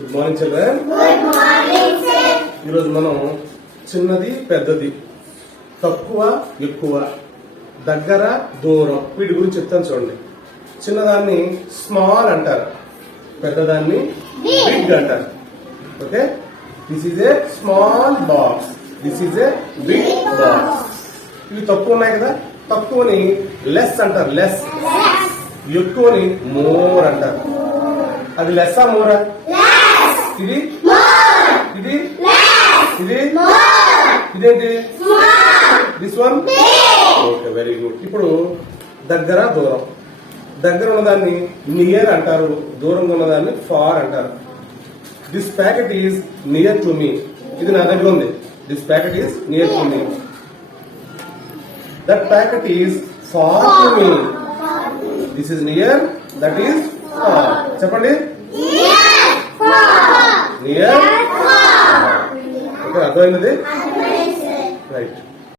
Good morning children. ఈరోజు మనం చిన్నది పెద్దది, తక్కువ ఎక్కువ, దగ్గర దూరం వీటి గురించి చెప్తాను చూడండి. చిన్నదాన్ని స్మాల్ అంటారు, పెద్దదాన్ని బిగ్ అంటారు. Okay, this is a small box, this is a big box. ఇవి తక్కువ ఉన్నాయి కదా, తక్కువని లెస్ అంటారు, లెస్. ఎక్కువని మోర్ అంటారు. అది లెస్సా మోరా? ఇది ఇది ఇది ఇదేంటి? This one. Okay, very good. ఇప్పుడు దగ్గర దూరం. దగ్గర ఉన్నదాన్ని నియర్ అంటారు, దూరంగా ఉన్నదాన్ని ఫార్ అంటారు. This packet is near to me. ఇది నా దగ్గర ఉంది. This packet is near to me. That packet is far to me. This is near, that is far. చెప్పండి. నియర్. ఓకే, అర్థమైనది? రైట్.